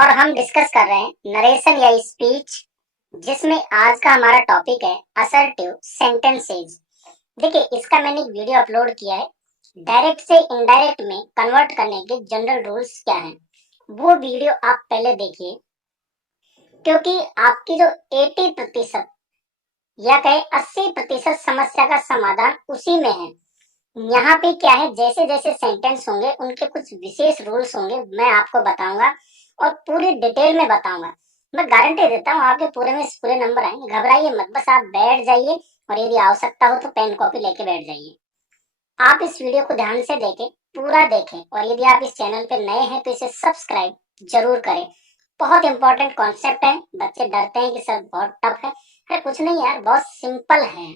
और हम डिस्कस कर रहे हैं नरेशन या स्पीच, जिसमें आज का हमारा टॉपिक है असर्टिव सेंटेंसेज। देखिए, इसका मैंने एक वीडियो अपलोड किया है, डायरेक्ट से इनडायरेक्ट में कन्वर्ट करने के जनरल रूल्स क्या हैं। वो वीडियो आप पहले देखिए, क्योंकि आपकी जो 80% या कहे 80% समस्या का समाधान उसी में है। यहाँ पे क्या है, जैसे जैसे सेंटेंस होंगे उनके कुछ विशेष रूल्स होंगे, मैं आपको बताऊंगा और पूरी डिटेल में बताऊंगा। मैं गारंटी देता हूँ आपके पूरे में पूरे नंबर आएंगे। घबराइए मत, बस आप बैठ जाइए और यदि आवश्यकता हो तो पेन कॉपी लेके बैठ जाइए। आप इस वीडियो को ध्यान से देखें, पूरा देखें, और यदि आप इस चैनल पे नए हैं तो इसे सब्सक्राइब जरूर करें। बहुत इंपॉर्टेंट कॉन्सेप्ट है। बच्चे डरते हैं कि सर बहुत टफ है। अरे कुछ नहीं यार, बहुत सिंपल है।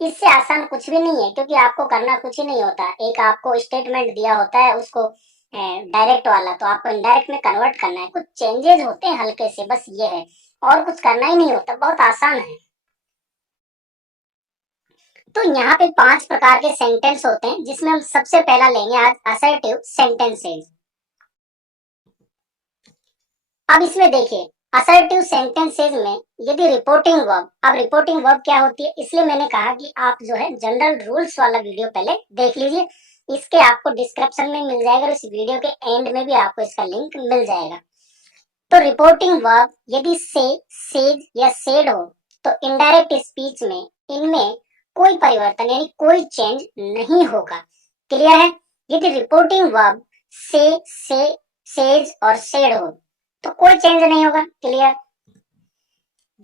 इससे आसान कुछ भी नहीं है, क्योंकि आपको करना कुछ ही नहीं होता। एक आपको स्टेटमेंट दिया होता है, उसको डायरेक्ट वाला तो आपको इनडायरेक्ट में कन्वर्ट करना है। कुछ चेंजेस होते हैं हल्के से, बस ये है, और कुछ करना ही नहीं होता। बहुत आसान है। तो यहाँ पे 5 प्रकार के सेंटेंस होते हैं, जिसमें हम सबसे पहला लेंगे आज असर्टिव सेंटेंसेज। अब इसमें देखिए, असर्टिव सेंटेंसेज में यदि रिपोर्टिंग वर्ब, अब रिपोर्टिंग वर्ब क्या होती है, इसलिए मैंने कहा कि आप जो है जनरल रूल्स वाला वीडियो पहले देख लीजिए। इसके आपको डिस्क्रिप्शन में मिल जाएगा और इस वीडियो के एंड में भी आपको इसका लिंक मिल जाएगा। तो रिपोर्टिंग वर्ब यदि से, सेज या सेड हो तो इनडायरेक्ट स्पीच में इनमें कोई परिवर्तन यानी कोई चेंज नहीं होगा। क्लियर है? यदि रिपोर्टिंग वर्ब से, सेज और सेड हो तो कोई चेंज नहीं होगा। क्लियर?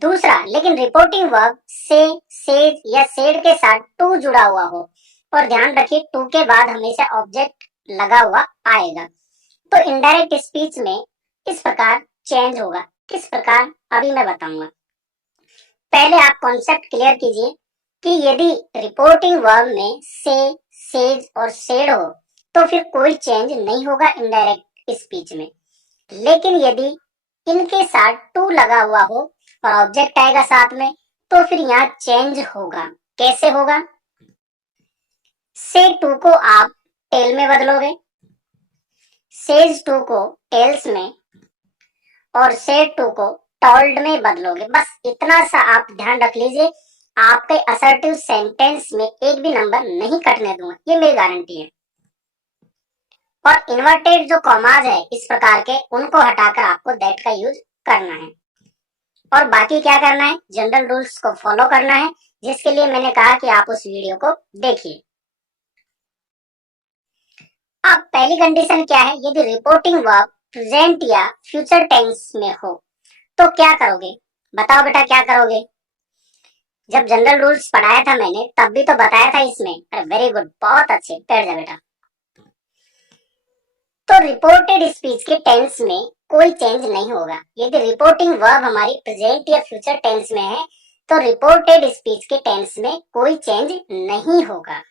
दूसरा, लेकिन रिपोर्टिंग वर्ब से, सेज या सेड के साथ टू जुड़ा हुआ हो, और ध्यान रखिए टू के बाद हमेशा ऑब्जेक्ट लगा हुआ आएगा, तो इनडायरेक्ट स्पीच में इस प्रकार चेंज होगा। किस प्रकार, अभी मैं बताऊंगा। पहले आप कॉन्सेप्ट क्लियर कीजिए कि यदि रिपोर्टिंग वर्ब में से, सेज और सेड हो तो फिर कोई चेंज नहीं होगा इनडायरेक्ट स्पीच में। लेकिन यदि इनके साथ टू लगा हुआ हो और ऑब्जेक्ट आएगा साथ में, तो फिर यहाँ चेंज होगा। कैसे होगा? से टू को आप टेल में बदलोगे, सेज टू को टेल्स में, और सेड टू को टोल्ड में बदलोगे। बस इतना सा आप ध्यान रख लीजिए। आपके असर्टिव सेंटेंस में एक भी नंबर नहीं कटने दूंगा, ये मेरी गारंटी है। और इन्वर्टेड जो कॉमाज है इस प्रकार के, उनको हटाकर आपको दैट का यूज करना है। और बाकी क्या करना है, जनरल रूल्स को फॉलो करना है, जिसके लिए मैंने कहा कि आप उस वीडियो को देखिए। अब पहली कंडीशन क्या है, यदि रिपोर्टिंग वर्ब प्रेजेंट या फ्यूचर टेंस में हो तो क्या करोगे? बताओ बेटा, क्या करोगे? जब जनरल रूल्स पढ़ाया था मैंने तब भी तो बताया था इसमें। अरे वेरी गुड, बहुत अच्छे, बैठ जा बेटा। तो रिपोर्टेड स्पीच के टेंस में कोई चेंज नहीं होगा। यदि रिपोर्टिंग वर्ब हमारी प्रेजेंट या फ्यूचर टेंस में है तो रिपोर्टेड स्पीच के टेंस में कोई चेंज नहीं होगा।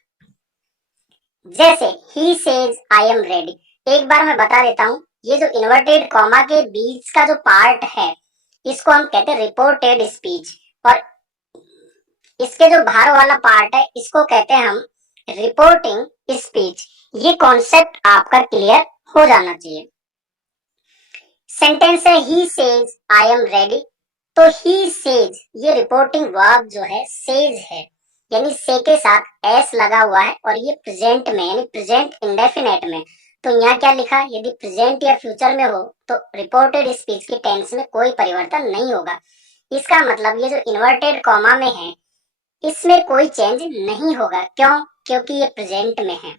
जैसे ही सेज आई एम रेडी। एक बार मैं बता देता हूँ, ये जो इन्वर्टेड कॉमा के बीच का जो पार्ट है इसको हम कहते हैं रिपोर्टेड स्पीच, और इसके जो बाहर वाला पार्ट है इसको कहते हैं हम रिपोर्टिंग स्पीच। ये कॉन्सेप्ट आपका क्लियर हो जाना चाहिए। सेंटेंस है ही सेज आई एम रेडी, तो ही सेज ये रिपोर्टिंग वर्ब जो है सेज है, यानी से के साथ एस लगा हुआ है, और ये प्रेजेंट में यानी प्रेजेंट इंडेफिनेट में। तो यहाँ क्या लिखा, यदि प्रेजेंट या फ्यूचर में हो तो रिपोर्टेड स्पीच के टेंस में कोई परिवर्तन नहीं होगा। इसका मतलब ये जो इन्वर्टेड कॉमा में है इसमें कोई चेंज नहीं होगा। क्यों? क्योंकि ये प्रेजेंट में है।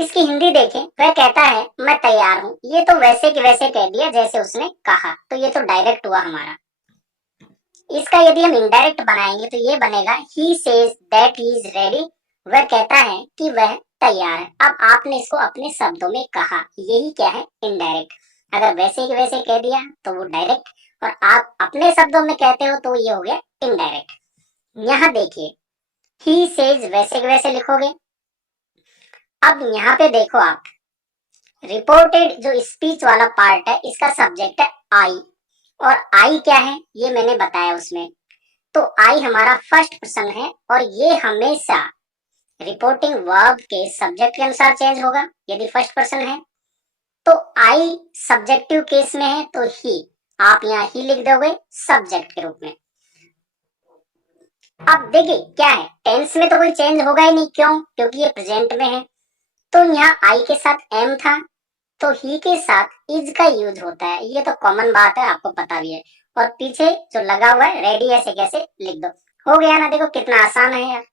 इसकी हिंदी देखें, वह कहता है मैं तैयार हूँ। ये तो वैसे के वैसे कह दिया जैसे उसने कहा, तो ये तो डायरेक्ट हुआ हमारा। इसका यदि हम इनडायरेक्ट बनाएंगे तो ये बनेगा he says that he is ready. वह कहता है कि वह तैयार है। अब आपने इसको अपने शब्दों में कहा, यही क्या है, इनडायरेक्ट। अगर वैसे के वैसे कह दिया तो वो डायरेक्ट, और आप अपने शब्दों में कहते हो तो ये हो गया इनडायरेक्ट। यहाँ देखिए, ही सेज वैसे के वैसे लिखोगे। अब यहाँ पे देखो आप, रिपोर्टेड जो स्पीच वाला पार्ट है इसका सब्जेक्ट है आई, और आई क्या है ये मैंने बताया उसमें। तो आई हमारा फर्स्ट पर्सन है, और ये हमेशा रिपोर्टिंग वर्ब के सब्जेक्ट के अनुसार चेंज होगा यदि फर्स्ट पर्सन है। तो आई सब्जेक्टिव केस में है तो ही, आप यहाँ ही लिख दोगे सब्जेक्ट के रूप में। अब देखिए क्या है, टेंस में तो कोई चेंज होगा ही नहीं, क्यों? क्योंकि ये प्रेजेंट में है। तो यहाँ आई के साथ एम था, तो ही के साथ इज का यूज होता है, ये तो कॉमन बात है, आपको पता भी है। और पीछे जो लगा हुआ है रेडी ऐसे कैसे लिख दो, हो गया ना। देखो कितना आसान है यार,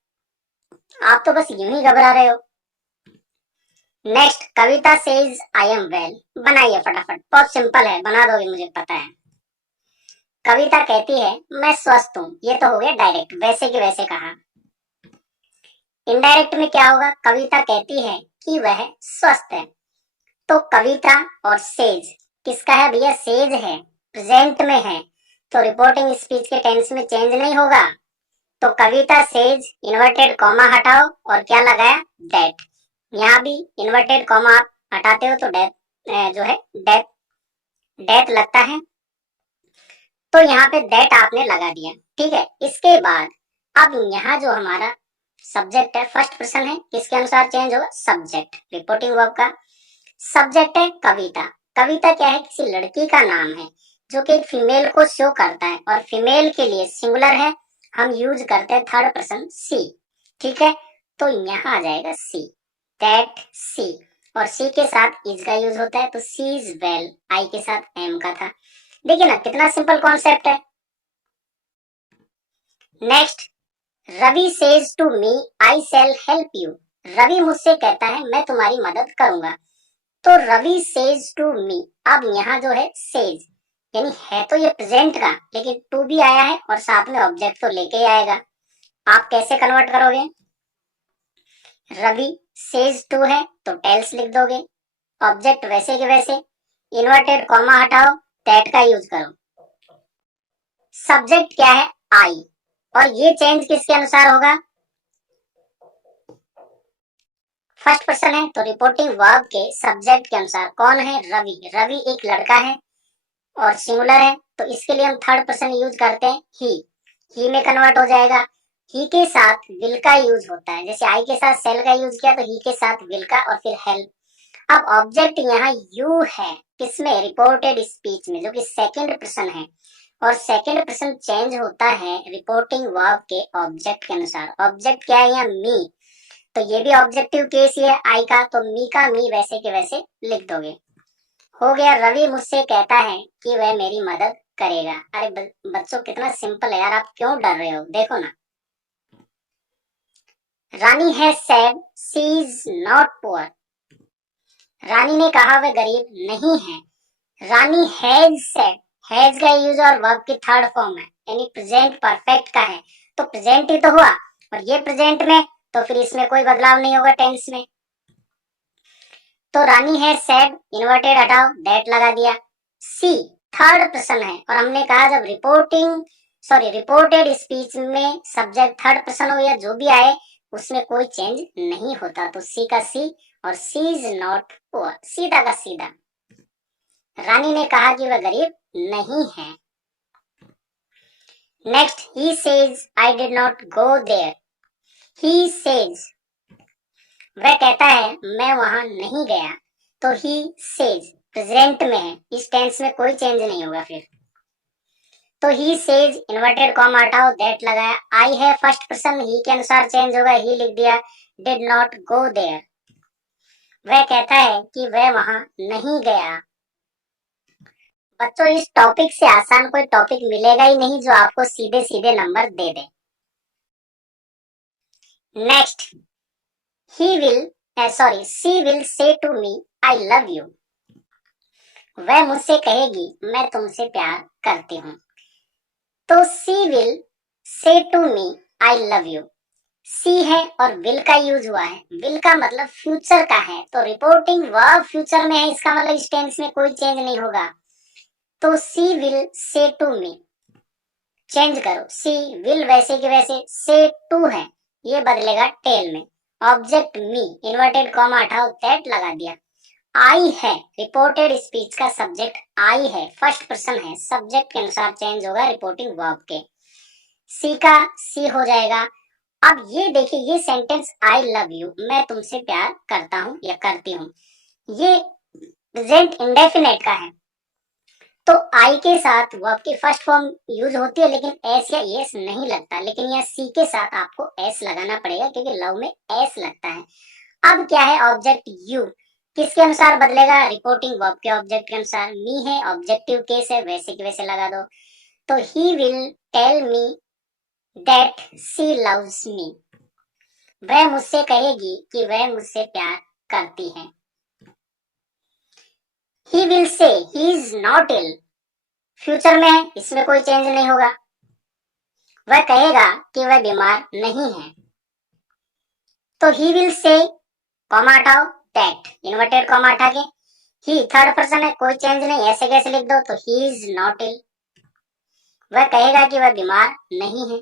आप तो बस यूं ही घबरा रहे हो। Next, Kavita says I am well, बनाइए फटाफट, बहुत सिंपल है, बना दोगे मुझे पता है। कविता कहती है मैं स्वस्थ हूँ, ये तो हो गया डायरेक्ट, वैसे के वैसे कहा। इनडायरेक्ट में क्या होगा, कविता कहती है कि वह स्वस्थ है, तो कविता और सेज किसका है भैया, सेज है, प्रेजेंट में है, तो रिपोर्टिंग स्पीच के टेंस में चेंज नहीं होगा। तो कविता सेज, इन्वर्टेड कॉमा हटाओ और क्या लगाया, दैट। यहाँ भी इन्वर्टेड कॉमा आप हटाते हो तो डेथ जो है डेथ डेथ लगता है, तो यहाँ पे दैट आपने लगा दिया, ठीक है। इसके बाद अब यहाँ जो हमारा सब्जेक्ट है फर्स्ट पर्सन है, किसके अनुसार चेंज होगा, सब्जेक्ट, रिपोर्टिंग वर्ब का सब्जेक्ट है कविता। कविता क्या है, किसी लड़की का नाम है जो कि एक फीमेल को शो करता है, और फीमेल के लिए सिंगुलर है, हम यूज करते हैं थर्ड पर्सन सी, ठीक है। तो यहाँ आ जाएगा सी, दैट सी, और सी के साथ इज का यूज होता है, तो सी इज वेल, आई के साथ एम का था। देखिए ना कितना सिंपल कॉन्सेप्ट है। Next, Ravi says to me I shall help you, Ravi मुझसे कहता है मैं तुम्हारी मदद करूंगा, तो रवि सेज टू मी। अब यहाँ जो है सेज, यानी है तो ये प्रेजेंट का, लेकिन टू भी आया है और साथ में ऑब्जेक्ट तो लेके ही आएगा। आप कैसे कन्वर्ट करोगे, रवि सेज टू है तो टेल्स लिख दोगे, ऑब्जेक्ट वैसे के वैसे, इन्वर्टेड कॉमा हटाओ, दैट का यूज करो, सब्जेक्ट क्या है आई, और ये चेंज किसके अनुसार होगा, फर्स्ट पर्सन है तो रिपोर्टिंग वर्ब के सब्जेक्ट के अनुसार। कौन है, रवि, रवि एक लड़का है और सिंगुलर है, तो इसके लिए हम थर्ड पर्सन यूज करते हैं ही में कन्वर्ट हो जाएगा। ही के साथ विल का यूज होता है, जैसे आई के साथ सेल का यूज किया तो ही के साथ विल का और फिर हेल्प। अब ऑब्जेक्ट यहाँ यू है, किसमें, रिपोर्टेड स्पीच में, जो कि सेकंड पर्सन है, और सेकंड पर्सन चेंज होता है रिपोर्टिंग वर्ब के ऑब्जेक्ट के अनुसार। ऑब्जेक्ट क्या है यहाँ, मी, तो ये भी ऑब्जेक्टिव केस ही है आई का, तो मी का मी वैसे के वैसे लिख दोगे, हो गया। रवि मुझसे कहता है कि वह मेरी मदद करेगा। अरे बच्चों कितना सिंपल है यार, आप क्यों डर रहे हो, देखो ना। रानी है said she is not poor, Rani ने कहा वह गरीब नहीं है। रानी हैज सेड, हैज का यूज और वर्ब की थर्ड फॉर्म है, यानी प्रेजेंट परफेक्ट का है, तो प्रेजेंट ही तो हुआ, और ये प्रेजेंट में, तो फिर इसमें कोई बदलाव नहीं होगा टेंस में। तो रानी है सेड, इन्वर्टेड हटाओ, दैट लगा दिया। सी थर्ड पर्सन है, और हमने कहा जब रिपोर्टेड स्पीच में सब्जेक्ट थर्ड पर्सन हो या जो भी आए उसमें कोई चेंज नहीं होता, तो सी का सी, और सी इज नॉट पुअर, सीधा का सीधा। रानी ने कहा कि वह गरीब नहीं है। Next, he says I did not go there, he says, वह कहता है मैं वहां नहीं गया, तो ही सेज प्रेजेंट में है, इस टेंस में कोई चेंज नहीं होगा फिर, तो ही सेज, इन्वर्टेड कॉमा हटाओ, दैट लगाया। आई है फर्स्ट पर्सन, ही के अनुसार चेंज होगा, ही लिख दिया। डिड नॉट गो देयर, वह कहता है कि वह वहां नहीं गया। बच्चों इस टॉपिक से आसान कोई टॉपिक मिलेगा ही नहीं जो आपको सीधे सीधे नंबर दे दे। Next, she will say to me I love you, वह मुझसे कहेगी मैं तुमसे प्यार करती हूँ, तो she will say to me I love you. She है और विल का यूज हुआ है, विल का मतलब फ्यूचर का है, तो रिपोर्टिंग वर्ब फ्यूचर में है, इसका मतलब इस टेंस में कोई चेंज नहीं होगा, तो she will say to me, change करो, सी विल वैसे के वैसे, से टू है ये बदलेगा टेल में, ऑब्जेक्ट मी, इन्वर्टेड कॉमा हटाओ, दैट लगा दिया। आई है रिपोर्टेड स्पीच का सब्जेक्ट, आई है फर्स्ट पर्सन है, सब्जेक्ट के अनुसार चेंज होगा रिपोर्टिंग वर्ब के, सी का सी हो जाएगा। अब ये देखिए, ये सेंटेंस आई लव यू, मैं तुमसे प्यार करता हूँ या करती हूँ, ये प्रेजेंट इंडेफिनेट का है, तो आई के साथ वर्ब की फर्स्ट फॉर्म यूज होती है, लेकिन एस या एस नहीं लगता, लेकिन यहाँ सी के साथ आपको एस लगाना पड़ेगा क्योंकि लव में एस लगता है। अब क्या है, ऑब्जेक्ट यू किसके अनुसार बदलेगा, रिपोर्टिंग वर्ब के ऑब्जेक्ट के अनुसार। मी है ऑब्जेक्टिव केस है, वैसे की वैसे लगा दो। तो he will tell me that she loves me, वह मुझसे कहेगी कि वह मुझसे प्यार करती है। He will say he is not ill, future में है, इसमें कोई चेंज नहीं होगा। वह कहेगा कि वह बीमार नहीं है। तो ही विल से, कॉमा हटाओ, दैट इन्वर्टेड कॉमा हटा के, ही थर्ड पर्सन है, कोई चेंज नहीं, ऐसे कैसे लिख दो। तो ही इज नॉट इल, वह कहेगा कि वह बीमार नहीं है।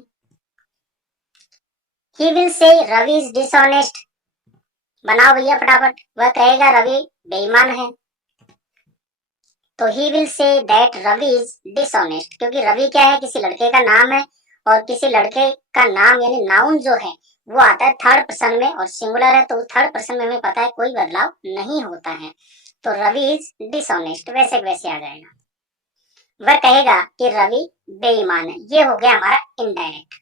ही विल से रवि इज डिसऑनेस्ट, बनाओ भैया फटाफट, वह कहेगा रवि बेईमान है। तो he will say that Ravi is dishonest, क्योंकि रवि क्या है, किसी लड़के का नाम है, और किसी लड़के का नाम यानी नाउन जो है वो आता है थर्ड पर्सन में और सिंगुलर है, तो थर्ड पर्सन में हमें पता है कोई बदलाव नहीं होता है। तो रवि इज डिसऑनेस्ट वैसे वैसे आ जाएगा। वह कहेगा कि रवि बेईमान है, ये हो गया हमारा इनडायरेक्ट।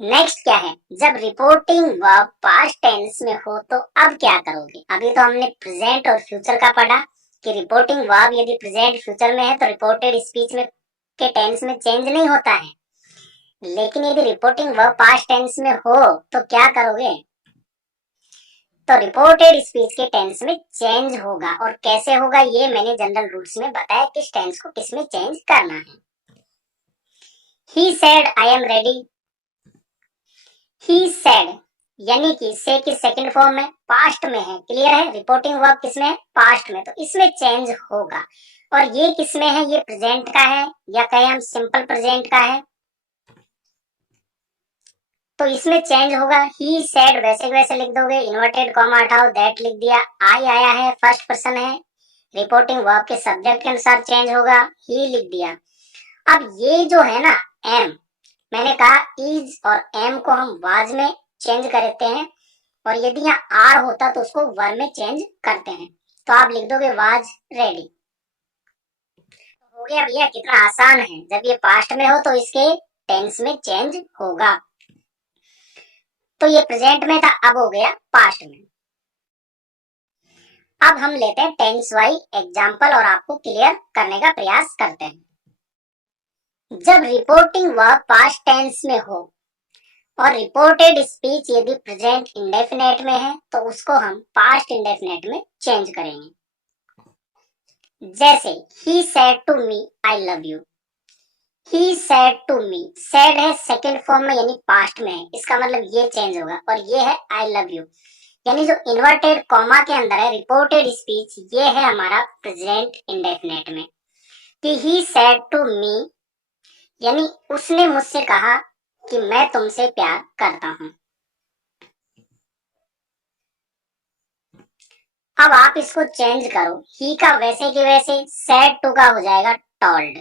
नेक्स्ट क्या है, जब रिपोर्टिंग वर्ब पास्ट टेंस में हो तो अब क्या करोगे। अभी तो हमने प्रेजेंट और फ्यूचर का पढ़ा कि रिपोर्टिंग वर्ब यदि प्रेजेंट फ्यूचर में है तो रिपोर्टेड स्पीच में के टेंस में चेंज नहीं होता है, लेकिन यदि रिपोर्टिंग वर्ब पास्ट टेंस में हो तो क्या करोगे। तो रिपोर्टेड स्पीच के टेंस में चेंज होगा, और कैसे होगा ये मैंने जनरल रूल्स में बताया, किस टेंस को किस में चेंज करना है। He said I am ready, he said यानी कि से की सेकंड फॉर्म में पास्ट में है, क्लियर है। रिपोर्टिंग वर्ब किसमें है, पास्ट में, तो इसमें चेंज होगा। और ये किसमें है, ये प्रेजेंट का है, या कहें हम सिंपल प्रेजेंट का है, तो इसमें चेंज होगा। ही सेड वैसे वैसे लिख दोगे, इन्वर्टेड कॉमा हटाओ, दैट लिख दिया। आई आया है, फर्स्ट पर्सन है, रिपोर्टिंग वर्ब के सब्जेक्ट के अनुसार चेंज होगा, ही लिख दिया। अब ये जो है ना एम, मैंने कहा इज और एम को हम वाज में चेंज करते हैं, और यदि यहाँ आर होता तो उसको वर में चेंज करते हैं। तो आप लिख दोगे वाज रेडी। हो गया भैया, कितना आसान है। जब ये पास्ट में हो तो इसके टेंस में चेंज होगा। तो ये प्रेजेंट में था, अब हो गया पास्ट में। अब हम लेते हैं टेंस वाइज एग्जाम्पल और आपको क्लियर करने का प्रयास करते हैं। जब रिपोर्टिंग वर्ब पास्ट टेंस में हो और रिपोर्टेड स्पीच यदि प्रेजेंट इंडेफिनेट में है तो उसको हम पास्ट इंडेफिनेट में चेंज करेंगे। जैसे he said to me I love you, he said to me, said है सेकंड फॉर्म में यानी पास्ट में है, इसका मतलब ये चेंज होगा। और ये है आई लव यू, यानी जो इन्वर्टेड कॉमा के अंदर है रिपोर्टेड स्पीच, ये है हमारा प्रेजेंट इंडेफिनेट में कि ही सेड टू मी, यानी उसने मुझसे कहा कि मैं तुमसे प्यार करता हूं। अब आप इसको चेंज करो, ही का वैसे के वैसे, सेड टू का हो जाएगा टोल्ड,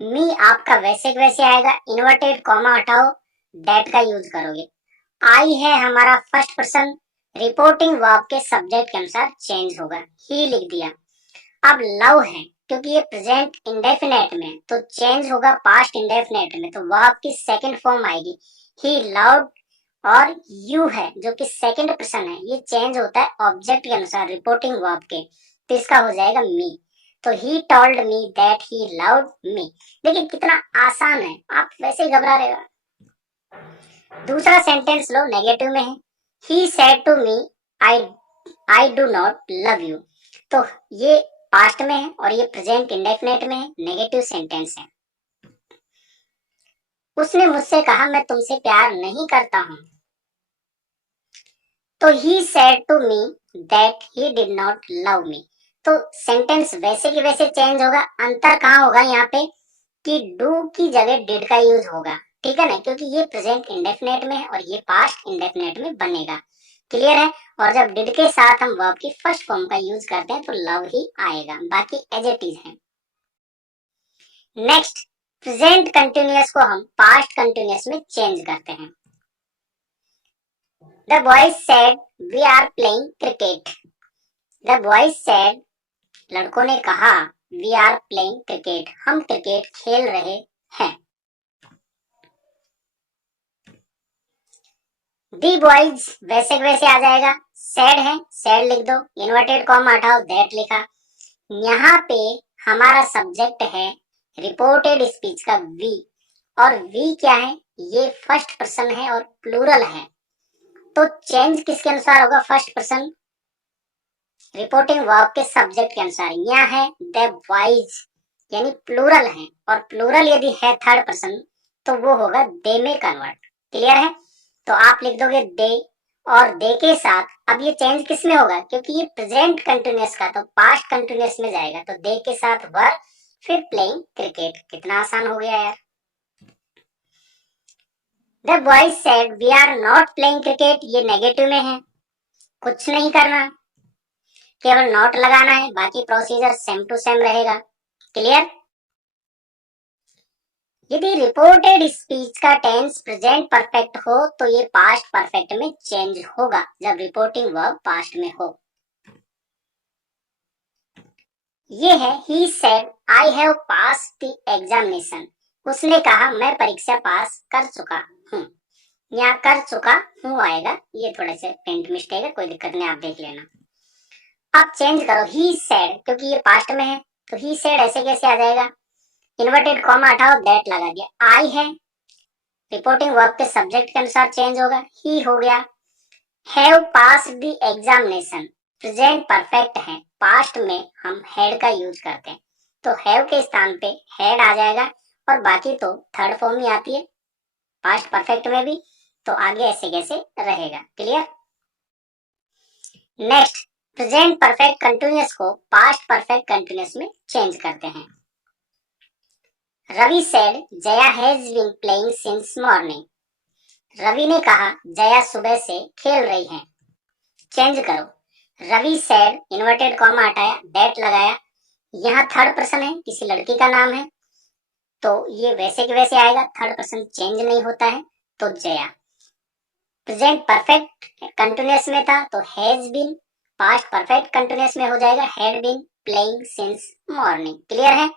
मी आपका वैसे के वैसे आएगा, इन्वर्टेड कॉमा हटाओ, दैट का यूज करोगे। आई है हमारा फर्स्ट पर्सन, रिपोर्टिंग वर्ब के सब्जेक्ट के अनुसार चेंज होगा, ही लिख दिया। अब लव है, क्योंकि ये प्रेजेंट इंडेफिनेट में तो चेंज होगा पास्ट इंडेफिनेट में, तो वर्ब की सेकंड फॉर्म आएगी ही लव्ड। और यू है जो कि सेकंड पर्सन है, ये चेंज होता है ऑब्जेक्ट के अनुसार रिपोर्टिंग वर्ब के, तो इसका हो जाएगा मी। तो he told me that he loved me. देखिए कितना आसान है, आप वैसे ही घबरा रहे हो। दूसरा सेंटेंस लो, नेगेटिव में है, he said to me I I do not love you, तो ये पास्ट में है और ये प्रेजेंट इंडेफिनेट में है, नेगेटिव सेंटेंस है। उसने मुझसे कहा मैं तुमसे प्यार नहीं करता हूं, तो he said to me that he did not love me, तो सेंटेंस वैसे की वैसे चेंज होगा। अंतर कहाँ होगा यहाँ पे कि डू की जगह डिड का यूज होगा, ठीक है ना, क्योंकि ये प्रेजेंट इंडेफिनेट में है और ये पास्ट इंडेफिनेट में बनेगा, क्लियर है। और जब डिड के साथ हम वर्ब की फर्स्ट फॉर्म का यूज करते हैं तो लव ही आएगा, बाकी एज इट इज है। नेक्स्ट, प्रेजेंट कंटिन्यूअस को हम पास्ट कंटिन्यूअस में चेंज करते हैं। The boys said we are playing cricket. The boys said, लड़कों ने कहा, वी आर प्लेइंग क्रिकेट, हम क्रिकेट खेल रहे हैं। दी बॉयज वैसे वैसे आ जाएगा, सैड है, सैड लिख दो, इन्वर्टेड कॉमा हटाओ, दैट लिखा। यहाँ पे हमारा सब्जेक्ट है रिपोर्टेड स्पीच का वी, और वी क्या है, ये फर्स्ट पर्सन है और प्लूरल है, तो चेंज किसके अनुसार होगा, फर्स्ट पर्सन रिपोर्टिंग वर्ब के सब्जेक्ट के अनुसार। यहाँ है द बॉयज, यानी प्लूरल है, और प्लूरल यदि है थर्ड पर्सन तो वो होगा दे में कन्वर्ट। क्लियर है? तो आप लिख दोगे दे, और दे के साथ अब ये चेंज किस में होगा, क्योंकि ये प्रेजेंट कंटिन्यूअस का, तो पास्ट कंटिन्यूअस में जाएगा, तो दे के साथ वर, फिर प्लेइंग क्रिकेट। कितना आसान हो गया यार। The boys said we are not playing cricket, ये नेगेटिव में है, कुछ नहीं करना, केवल नॉट लगाना है, बाकी प्रोसीजर सेम टू सेम रहेगा। क्लियर? यदि रिपोर्टेड स्पीच का टेंस प्रेजेंट परफेक्ट हो तो ये पास्ट परफेक्ट में चेंज होगा जब रिपोर्टिंग वर्ब पास्ट में हो। ये है he said I have passed the examination, उसने कहा मैं परीक्षा पास कर चुका हूँ। यहाँ कर चुका हूँ आएगा, ये थोड़ा सा प्रिंट मिस्टेक है, कोई दिक्कत नहीं, आप देख लेना। अब चेंज करो ही सेड, क्योंकि ये पास्ट में है, तो ही सेड ऐसे कैसे आ जाएगा, इन्वर्टेड कॉमा हटाओ, दैट लगा दिया। आई है, रिपोर्टिंग वर्ब के सब्जेक्ट के अनुसार चेंज होगा, ही हो गया। Have passed the examination, present perfect है, पास्ट में हम हैड का यूज करते हैं, तो हैव के स्थान पे हैड आ जाएगा, और बाकी तो थर्ड फॉर्म ही आती है पास्ट परफेक्ट में भी, तो आगे ऐसे कैसे रहेगा। Clear? Next, present perfect continuous को पास्ट परफेक्ट कंटिन्यूअस में चेंज करते हैं। Ravi said Jaya has been playing since morning, Ravi ने कहा जया सुबह से खेल रही है। चेंज करो, रवि सेड, इन्वर्टेड कॉमा हटाया, दैट लगाया, यहाँ थर्ड पर्सन है, किसी लड़की का नाम है, तो ये वैसे के वैसे आएगा, थर्ड पर्सन चेंज नहीं होता है, तो जया। प्रेजेंट परफेक्ट कंटिन्यूअस में था तो has been, past perfect continuous में हो जाएगा had been playing since morning. Clear है?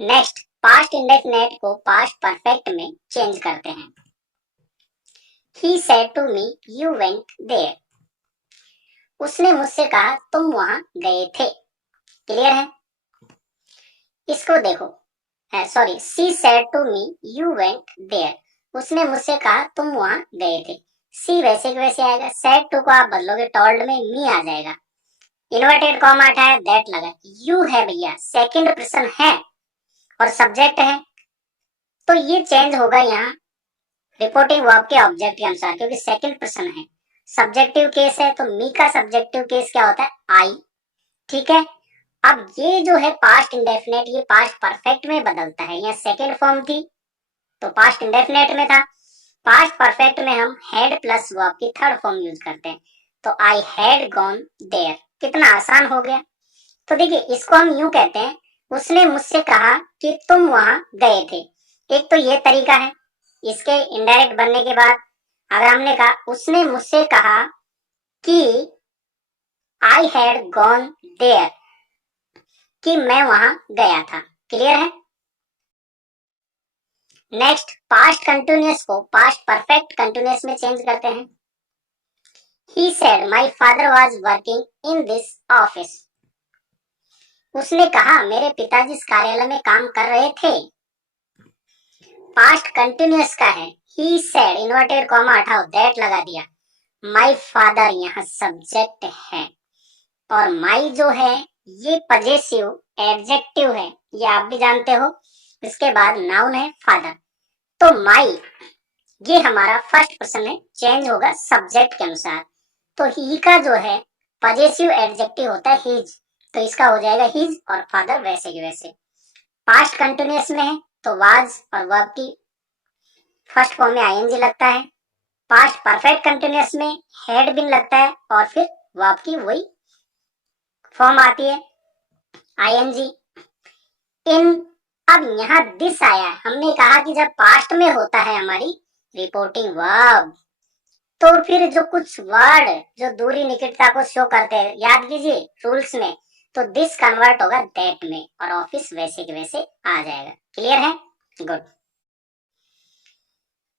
नेक्स्ट, पास्ट इंडेफिनिट को पास्ट परफेक्ट में चेंज करते हैं। He said to me you went there, उसने मुझसे कहा तुम वहां गए थे। क्लियर है? इसको देखो, sorry, she said to me you went there, उसने मुझसे कहा तुम वहां गए थे। सी वैसे के वैसे आएगा, said to को आप बदलोगे टोल्ड में मी आ जाएगा, इन्वर्टेड कॉमा हटाया, दैट लगा। यू है भैया, सेकंड पर्सन है और सब्जेक्ट है, तो ये चेंज होगा यहाँ रिपोर्टिंग वर्ब के ऑब्जेक्ट के अनुसार, क्योंकि सेकंड पर्सन है, सब्जेक्टिव केस है, तो मी का सब्जेक्टिव केस क्या होता है, आई। ठीक है? अब ये जो है पास्ट इंडेफिनेट, ये पास्ट परफेक्ट में बदलता है, यहाँ सेकंड फॉर्म थी तो पास्ट इंडेफिनेट में था, पास्ट परफेक्ट में हम हैड प्लस वर्ब की थर्ड फॉर्म यूज करते हैं, तो आई हैड गॉन देयर। कितना आसान हो गया। तो देखिए, इसको हम यूं कहते हैं, उसने मुझसे कहा कि तुम वहां गए थे। एक तो ये तरीका है, इसके इनडायरेक्ट बनने के बाद अगर हमने कहा उसने मुझसे कहा कि आई हैड गॉन देयर, कि मैं वहां गया था। क्लियर है? नेक्स्ट, पास्ट कंटिन्यूअस को पास्ट परफेक्ट कंटिन्यूअस में चेंज करते हैं। He said my father was working in this office, उसने कहा मेरे पिताजी इस कार्यालय में काम कर रहे थे। पास्ट कंटिन्यूअस का है, ही सेड, इन्वर्टेड कॉमा हटाओ, दैट लगा दिया। माय फादर यहाँ सब्जेक्ट है, और माई जो है ये पजेसिव एडजेक्टिव है, ये आप भी जानते हो। इसके बाद नाउन है फादर, तो माई ये हमारा फर्स्ट पर्सन है, चेंज होगा सब्जेक्ट के अनुसार, तो ही का जो है पजेसिव एडजेक्टिव होता है हिज, तो इसका हो जाएगा हिज, और फादर वैसे के वैसे। पास्ट कंटिन्यूअस में है तो वाज और वर्ब की फर्स्ट फॉर्म में आईएनजी लगता है, पास्ट परफेक्ट कंटिन्यूअस में हैड बीन लगता है, और फिर वर्ब की वही फॉर्म आती है आईएनजी। इन, अब यहाँ दिस आया है, हमने कहा कि जब पास्ट में होता है हमारी रिपोर्टिंग वर्ब। तो फिर जो कुछ वर्ड जो दूरी निकटता को शो करते हैं, याद कीजिए रूल्स में, तो दिस कन्वर्ट होगा दैट में और ऑफिस वैसे के वैसे आ जाएगा। क्लियर है? गुड।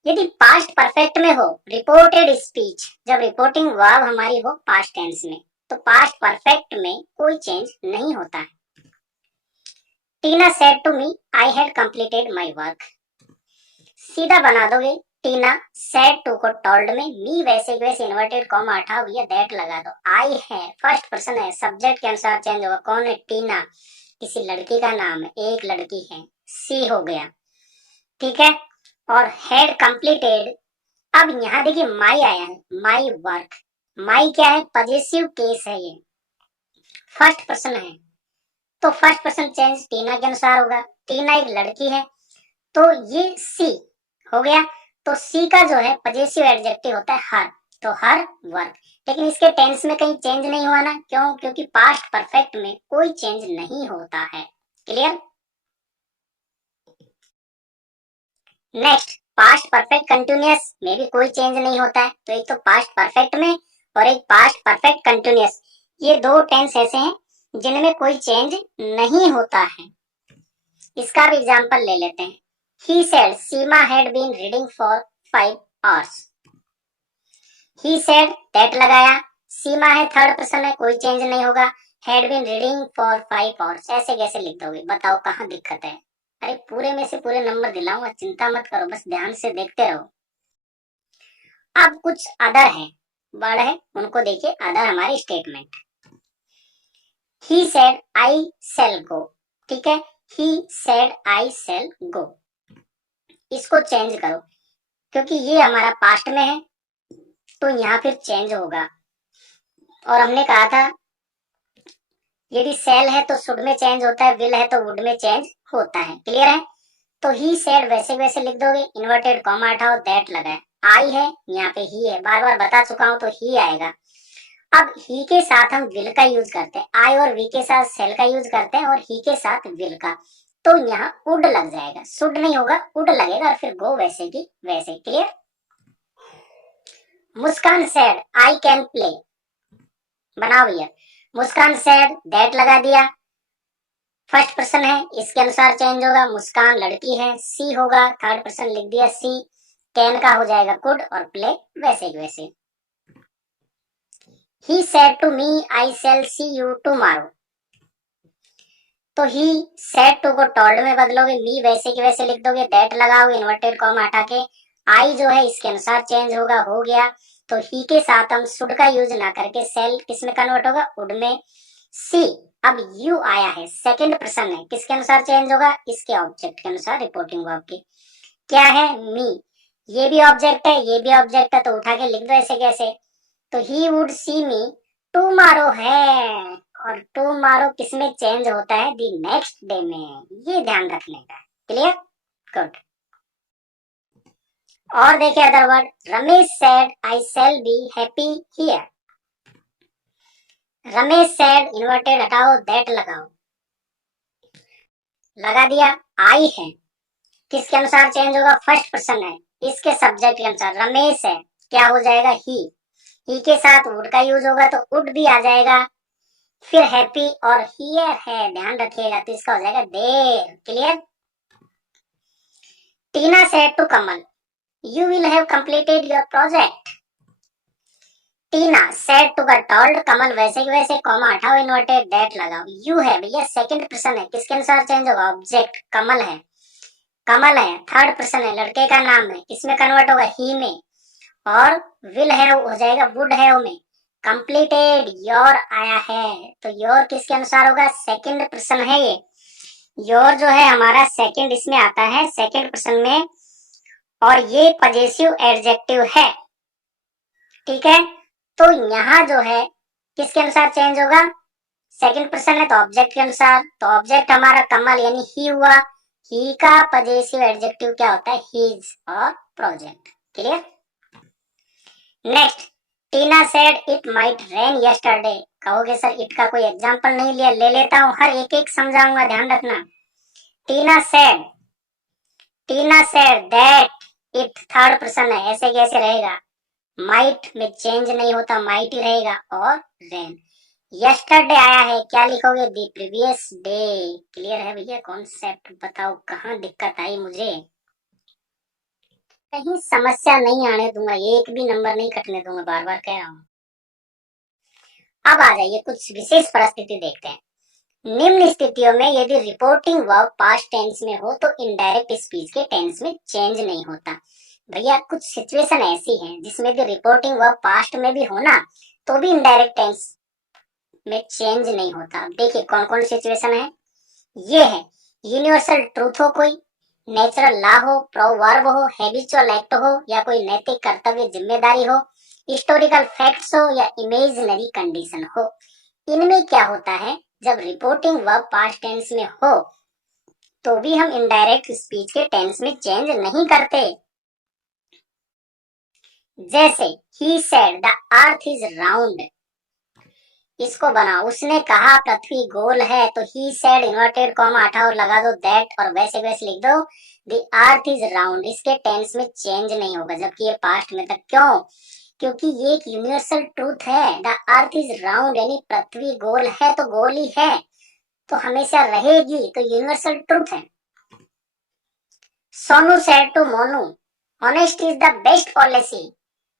यदि पास्ट परफेक्ट में हो रिपोर्टेड स्पीच, जब रिपोर्टिंग वर्ब हमारी हो पास्ट टेंस में, तो पास्ट परफेक्ट में कोई चेंज नहीं होता है। Tina said to me I had completed my work. सीधा बना दोगे, टीना सेड टू को टोल्ड में, मी वैसे के वैसे इन्वर्टेड कॉमा हटाओ, ये दैट लगा दो। आई है फर्स्ट पर्सन है, सब्जेक्ट के अनुसार चेंज होगा। कौन है? टीना, किसी लड़की का नाम है, एक लड़की है। सी हो गया, ठीक है। और हैड कंप्लीटेड, अब यहाँ देखिए माई आया है, माई वर्क। माई क्या है? पजेसिव केस है, ये फर्स्ट पर्सन है, तो फर्स्ट पर्सन चेंज टीना के अनुसार होगा। टीना एक लड़की है, तो ये सी हो गया। तो सी का जो है पजेसिव एडजेक्टिव होता है हर, तो हर वर्क। लेकिन इसके टेंस में कहीं चेंज नहीं हुआ ना, क्यों? क्योंकि पास्ट परफेक्ट में कोई चेंज नहीं होता है। Clear? Next, past perfect continuous में भी कोई चेंज नहीं होता है। तो एक तो पास्ट परफेक्ट में और एक पास्ट परफेक्ट कंटिन्यूअस, ये दो टेंस ऐसे हैं जिनमें कोई चेंज नहीं होता है। इसका भी एग्जांपल ले लेते हैं। He said Seema had been reading for 5 hours। He said that लगाया, सीमा है थर्ड पर्सन है, कोई चेंज नहीं होगा। Had been reading for 5 hours, ऐसे कैसे लिख दोगे? बताओ कहाँ दिक्कत है? अरे पूरे में से पूरे नंबर दिलाऊंगा, चिंता मत करो, बस ध्यान से देखते रहो। अब कुछ अदर है, वर्ड है, उनको देखिए। अदर हमारी statement, he said I shall go, ठीक है। ही सेड आई सेल गो, इसको चेंज करो, क्योंकि ये हमारा पास्ट में है तो यहाँ फिर चेंज होगा। और हमने कहा था यदि सेल है तो शुड में चेंज होता है, विल है तो वुड में चेंज होता है। क्लियर है? तो ही सेड वैसे वैसे लिख दोगे, इन्वर्टेड कॉमा हटाओ, दैट लगाए। आई है, यहाँ पे ही है, बार बार बता चुका हूं, तो ही आएगा। अब ही के साथ हम विल का यूज करते हैं, आई और वी के साथ सेल का यूज करते हैं, और ही के साथ विल का, तो यहाँ वुड लग जाएगा, शुड नहीं होगा, वुड लगेगा, और फिर गो वैसे की वैसे। Clear? Muskan said I can play, बनाओ भैया। मुस्कान सेड दैट लगा दिया, फर्स्ट पर्सन है, इसके अनुसार चेंज होगा। मुस्कान लड़की है, सी होगा, थर्ड पर्सन लिख दिया सी। कैन का हो जाएगा कुड, और प्ले वैसे ही वैसे। He said to me I shall see you tomorrow, तो ही सेड टू को टोल्ड में बदलोगे, मी वैसे की वैसे लिख दोगे, दैट लगाओगे, इन्वर्टेड कॉमा हटा के। आई जो है इसके अनुसार चेंज होगा, हो गया। तो ही के साथ हम शुड का यूज ना करके सेल किस में कन्वर्ट होगा? वुड में। सी, अब यू आया है, सेकंड पर्सन है, किसके अनुसार चेंज होगा? इसके ऑब्जेक्ट के अनुसार, रिपोर्टिंग वर्ब के। क्या है? मी, ये भी ऑब्जेक्ट है, ये भी ऑब्जेक्ट है, तो उठा के लिख दो ऐसे कैसे। तो he would see me tomorrow है, और टुमारो किसमें चेंज होता है? दी नेक्स्ट डे में, ये ध्यान रखने का। क्लियर? गुड। और देखिए other word, Ramesh said I shall be happy here. Ramesh said inverted हटाओ, दैट लगाओ, लगा दिया। आई है, किसके अनुसार चेंज होगा? फर्स्ट पर्सन है, इसके सब्जेक्ट के अनुसार। रमेश है, क्या हो जाएगा? ही के साथ वुड का यूज होगा, तो वुड भी आ जाएगा। फिर हैप्पी और हियर है, ध्यान रखिएगा, तो इसका हो जाएगा देर। Clear? Tina said to Kamal you will have completed your project. Tina said to the told Kamal वैसे की वैसे, कॉमा हटाओ, इन्वर्टेड दैट लगाओ। यू है भैया सेकंड पर्सन है, किसके अनुसार चेंज होगा? ऑब्जेक्ट, कमल है, कमल है, थर्ड पर्सन है, लड़के का नाम है, किसमें कन्वर्ट होगा? ही में। और विल है हो जाएगा वुड है में। कंप्लीटेड योर आया है, तो योर किसके अनुसार होगा? सेकंड पर्सन है ये। योर जो है हमारा सेकंड इसमें आता है, सेकंड पर्सन में, और ये पजेसिव एडजेक्टिव है। ठीक है, तो यहाँ जो है किसके अनुसार चेंज होगा? सेकंड पर्सन है तो ऑब्जेक्ट के अनुसार। तो ऑब्जेक्ट हमारा कमल यानी ही हुआ, ही का पजेसिव एडजेक्टिव क्या होता है? हीज और project. Clear? Next, Tina said it might rain yesterday. कहोगे सर इट का कोई एग्जांपल नहीं लिया, ले लेता हूं, हर एक एक समझाऊंगा, ध्यान रखना। Tina said that it third person है, ऐसे कैसे रहेगा। माइट में चेंज नहीं होता, माइट ही रहेगा। और रेन, यस्टरडे आया है, क्या लिखोगे, दी प्रीवियस डे। क्लियर है भैया कॉन्सेप्ट, बताओ कहाँ दिक्कत आई मुझे। कहीं समस्या नहीं आने दूंगा, एक भी नंबर नहीं कटने दूंगा, बार बार कह रहा हूँ। अब आ जाइए कुछ विशेष परिस्थिति देखते हैं। निम्न स्थितियों में यदि रिपोर्टिंग वर्ब पास्ट टेंस में हो तो इनडायरेक्ट स्पीच के टेंस में चेंज नहीं होता। भैया कुछ सिचुएशन ऐसी हैं जिसमें भी रिपोर्टिंग वर्ब पास्ट में भी हो ना, तो भी इनडायरेक्ट टेंस में चेंज नहीं होता। देखिए कौन कौन सिचुएशन है। ये है यूनिवर्सल ट्रूथ हो, कोई नेचुरल लॉ हो, प्रोवर्ब हो, हैबिचुअल एक्ट हो, या कोई नैतिक कर्तव्य जिम्मेदारी हो, हिस्टोरिकल फैक्ट्स हो, या इमेजिनरी कंडीशन हो। इनमें क्या होता है, जब रिपोर्टिंग वर्ब पास्ट टेंस में हो तो भी हम इनडायरेक्ट स्पीच के टेंस में चेंज नहीं करते। जैसे he said the earth is round, इसको बनाओ, उसने कहा पृथ्वी गोल है, तो ही सेड इन्वर्टेड कॉमा हटाओ, लगा दो दैट, और वैसे वैसे लिख दो द अर्थ इज राउंड। इसके टेंस में चेंज नहीं होगा जबकि ये पास्ट में था। क्यों, क्योंकि ये एक यूनिवर्सल ट्रूथ है। द अर्थ इज राउंड यानी पृथ्वी गोल है तो गोल ही है, तो हमेशा रहेगी, तो यूनिवर्सल ट्रूथ है। Sonu said to Monu, honesty is the best policy.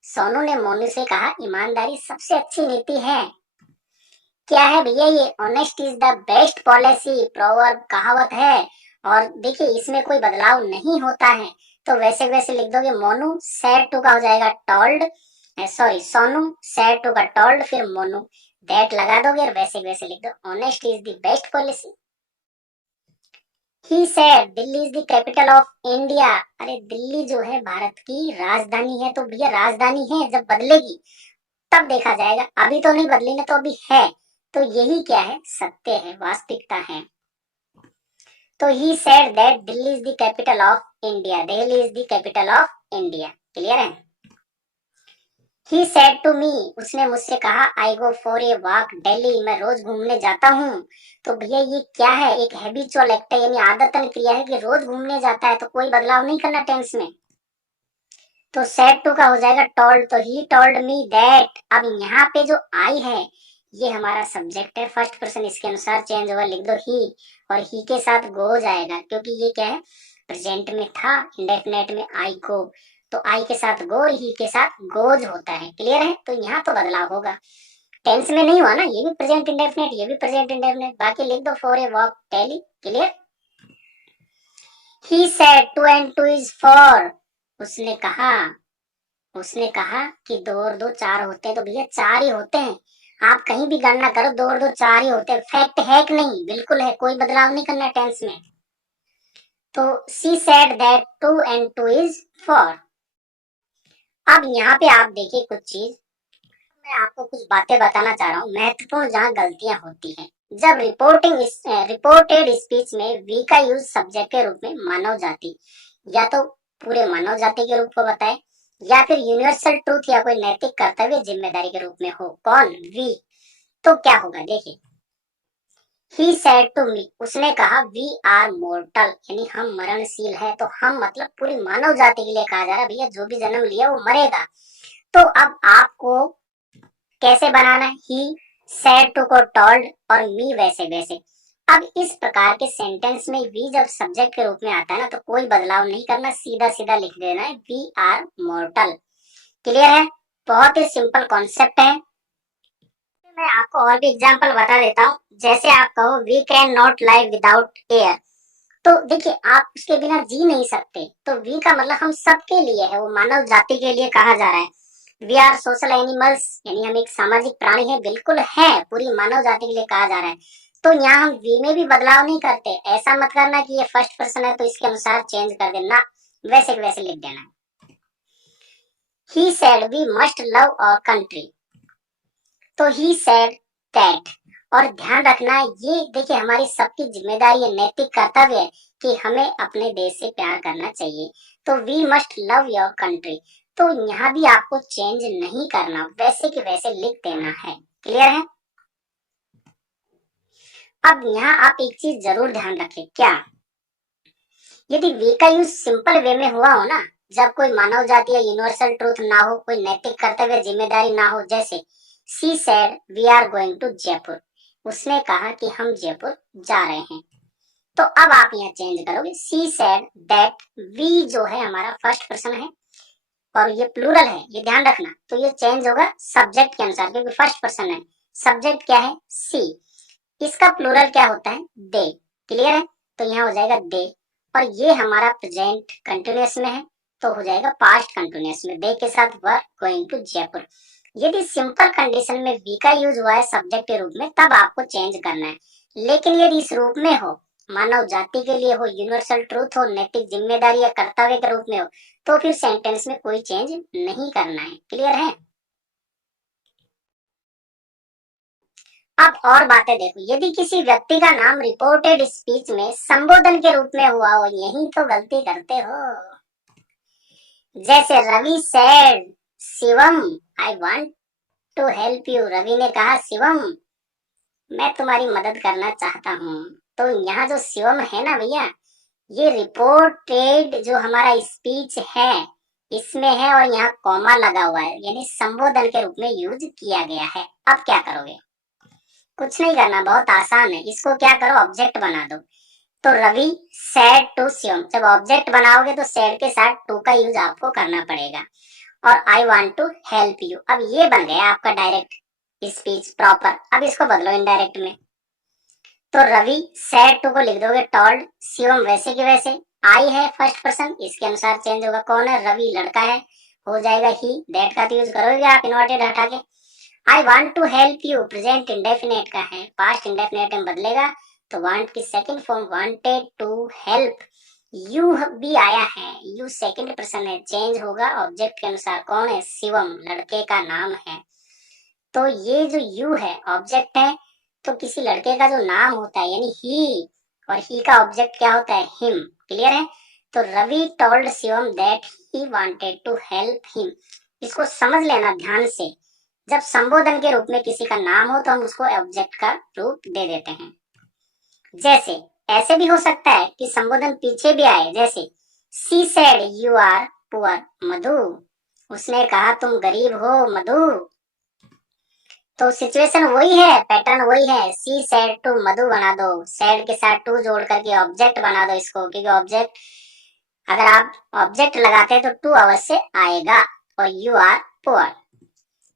Sonu ने मोनू से कहा ईमानदारी सबसे अच्छी नीति है। क्या है भैया ये, honest is the best policy, proverb कहावत है। और देखिए इसमें कोई बदलाव नहीं होता है, तो वैसे वैसे लिख दोगे। मोनू सेड टू का हो जाएगा told, sorry Sonu said to का टोल्ड, फिर मोनू दैट लगा दोगे और वैसे वैसे लिख दो honest is the best policy. He said Delhi is the capital of India. अरे दिल्ली जो है भारत की राजधानी है, तो भैया राजधानी है, जब बदलेगी तब देखा जाएगा, अभी तो नहीं बदली ना, तो अभी है, तो यही क्या है, सत्य है, वास्तविकता है। तो he said that Delhi is the capital of India, Delhi is the capital of India. Clear है। ही सेड टू मी, उसने मुझसे कहा I go for a walk daily, मैं रोज घूमने जाता हूँ। तो भैया ये क्या है, एक हैबिचुअल एक्ट है, यानी आदतन क्रिया है कि रोज घूमने जाता है, तो कोई बदलाव नहीं करना टेंस में। तो सेड टू का हो जाएगा टोल्ड, तो ही टोल्ड मी दैट। अब यहाँ पे जो आई है ये हमारा सब्जेक्ट है, फर्स्ट पर्सन, इसके अनुसार चेंज होगा, लिख दो ही, और ही के साथ गो जाएगा, क्योंकि ये क्या है, प्रेजेंट में था, इंडेफिनेट में आई को, तो आई के साथ गो और ही के साथ गोज होता है। क्लियर है, तो यहाँ तो बदलाव होगा, टेंस में नहीं हुआ ना, ये भी प्रेजेंट इंडेफिनेट, ये भी प्रेजेंट इंडेफिनेट, बाकी लिख दो for a walk daily. Clear. He said two and two is four, उसने कहा, उसने कहा कि दो और दो चार होते हैं, तो भैया चार ही होते हैं, आप कहीं भी गणना करो, दो और दो चार ही होते हैं। फैक्ट है कि नहीं, बिल्कुल है, कोई बदलाव नहीं करना टेंस में। तो she said that two and two is four. अब यहाँ पे आप देखिए कुछ चीज, मैं आपको कुछ बातें बताना चाह रहा हूँ महत्वपूर्ण, जहाँ गलतियां होती हैं। जब रिपोर्टेड स्पीच में वी का यूज सब्जेक्ट के रूप में मानव जाति, या तो पूरे मानव जाति के रूप को बताए, या फिर यूनिवर्सल ट्रूथ या कोई नैतिक कर्तव्य जिम्मेदारी के रूप में हो, कौन, वी, तो क्या होगा देखिए। ही सेड टू मी, उसने कहा वी आर मोर्टल, यानी हम मरणशील है, तो हम मतलब पूरी मानव जाति के लिए कहा जा रहा है, भैया जो भी जन्म लिया वो मरेगा। तो अब आपको कैसे बनाना है, ही सेड टू को टोल्ड और मी वैसे वैसे। अब इस प्रकार के सेंटेंस में वी जब सब्जेक्ट के रूप में आता है ना, तो कोई बदलाव नहीं करना, सीधा सीधा लिख देना है वी आर मोर्टल। क्लियर है, बहुत ही सिंपल कॉन्सेप्ट है। मैं आपको और भी एग्जांपल बता देता हूँ। जैसे आप कहो we can not live without air, तो देखिए आप उसके बिना जी नहीं सकते, तो वी का मतलब हम सबके लिए है, वो मानव जाति के लिए कहा जा रहा है। वी आर सोशल एनिमल्स, यानी हम एक सामाजिक प्राणी है, बिल्कुल है, पूरी मानव जाति के लिए कहा जा रहा है। तो यहाँ हम वी में भी बदलाव नहीं करते, ऐसा मत करना कि ये फर्स्ट पर्सन है तो इसके अनुसार चेंज कर देना, वैसे वैसे लिख देना। He said we must love our country, तो ही सेड दैट। और ध्यान रखना ये देखिए हमारी सबकी जिम्मेदारी है, नैतिक कर्तव्य है कि हमें अपने देश से प्यार करना चाहिए, तो we must love your country. तो यहाँ भी आपको चेंज नहीं करना, वैसे कि वैसे लिख देना है। क्लियर है। अब यहाँ आप एक चीज जरूर ध्यान रखें, क्या, यदि वे का यूज सिंपल वे में हुआ हो ना, जब कोई मानव जाति या यूनिवर्सल ट्रूथ ना हो, कोई नैतिक कर्तव्य जिम्मेदारी ना हो, जैसे she said we are going to Jaipur, उसने कहा कि हम जयपुर जा रहे हैं। तो अब आप यहाँ चेंज करोगे, शी सेड दैट, वी जो है हमारा फर्स्ट पर्सन है और ये प्लूरल है, ये ध्यान रखना, तो ये चेंज होगा सब्जेक्ट के अनुसार, क्योंकि फर्स्ट पर्सन है, सब्जेक्ट क्या है सी, इसका प्लूरल क्या होता है दे, क्लियर है, तो यहाँ हो जाएगा दे, और ये हमारा प्रेजेंट कंटिन्यूअस में है तो हो जाएगा पास्ट कंटिन्यूअस में, दे के साथ वर गोइंग टू जयपुर। यदि सिंपल कंडीशन में वी का यूज हुआ है सब्जेक्ट के रूप में तब आपको चेंज करना है, लेकिन यदि इस रूप में हो, मानव जाति के लिए हो, यूनिवर्सल ट्रूथ हो, नैतिक जिम्मेदारी या कर्तव्य के रूप में हो, तो फिर सेंटेंस में कोई चेंज नहीं करना है, क्लियर है। अब और बातें देखो, यदि किसी व्यक्ति का नाम रिपोर्टेड स्पीच में संबोधन के रूप में हुआ हो, यही तो गलती करते हो, जैसे Ravi said Shivam I want to help you, Ravi ने कहा शिवम मैं तुम्हारी मदद करना चाहता हूँ, तो यहाँ जो शिवम है ना भैया, ये रिपोर्टेड जो हमारा स्पीच है इसमें है और यहाँ कॉमा लगा हुआ है, यानी संबोधन के रूप में यूज किया गया है। अब क्या करोगे, कुछ नहीं करना, बहुत आसान है, इसको क्या करो ऑब्जेक्ट बना दो, तो रवि सेड टू शिवम, जब ऑब्जेक्ट बनाओगे तो सेड के साथ टू का यूज आपको करना पड़ेगा, और I want to help you, अब ये बन गया आपका डायरेक्ट स्पीच प्रॉपर। अब इसको बदलो इनडायरेक्ट में, तो रवि सेड टू को लिख दोगे टॉल्ड, शिवम वैसे के वैसे, आई है फर्स्ट पर्सन, इसके अनुसार चेंज होगा, कौन है रवि लड़का है, हो जाएगा ही, दैट का तो यूज करोगे आप इन्वर्टेड हटा के। I want to help you present indefinite का है, पास्ट इंडेफिनेट में बदलेगा तो वांट की second form wanted to help, you भी आया है, यू सेकंड पर्सन है, चेंज होगा ऑब्जेक्ट के अनुसार, कौन है शिवम लड़के का नाम है, तो ये जो यू है ऑब्जेक्ट है, तो किसी लड़के का जो नाम होता है यानी ही, और ही का ऑब्जेक्ट क्या होता है हिम, क्लियर है, तो Ravi told Shivam that he wanted to help him, इसको समझ लेना ध्यान से, जब संबोधन के रूप में किसी का नाम हो तो हम उसको ऑब्जेक्ट का रूप दे देते हैं, जैसे ऐसे भी हो सकता है कि संबोधन पीछे भी आए, जैसे she said you are poor Madhu, उसने कहा तुम गरीब हो मधु, तो सिचुएशन वही है, पैटर्न वही है, शी सेड टू मधु बना दो, सेड के साथ टू जोड़ करके ऑब्जेक्ट बना दो इसको, क्योंकि ऑब्जेक्ट अगर आप ऑब्जेक्ट लगाते हैं तो टू अवश्य आएगा, और यू आर पुअर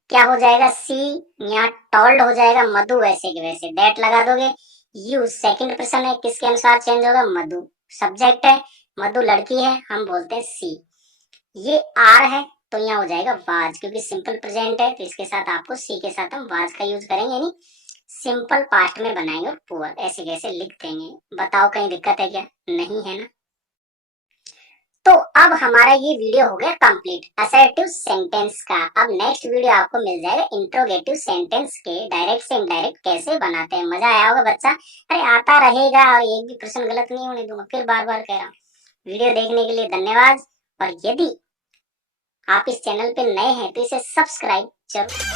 क्या हो जाएगा सी, यहाँ टोल्ड हो जाएगा मधु वैसे के वैसे, दैट लगा दोगे, यू सेकंड पर्सन है, किसके अनुसार चेंज होगा मधु, सब्जेक्ट है, मधु लड़की है, हम बोलते हैं सी, ये आर है तो यहाँ हो जाएगा वाज, क्योंकि सिंपल प्रेजेंट है तो इसके साथ आपको सी के साथ हम वाज का यूज करेंगे, यानी सिंपल पास्ट में बनाएंगे और पुअर ऐसे कैसे लिख देंगे, बताओ कहीं दिक्कत है क्या, नहीं है ना। तो अब हमारा ये वीडियो हो गया कंप्लीट असर्टिव सेंटेंस का। अब नेक्स्ट वीडियो आपको मिल जाएगा इंट्रोगेटिव सेंटेंस के डायरेक्ट से इनडायरेक्ट कैसे बनाते हैं, मजा आया होगा बच्चा, अरे आता रहेगा और एक भी प्रश्न गलत नहीं होने दूंगा, फिर बार बार कह रहा हूँ। वीडियो देखने के लिए धन्यवाद, और यदि आप इस चैनल पे नए हैं तो इसे सब्सक्राइब जरूर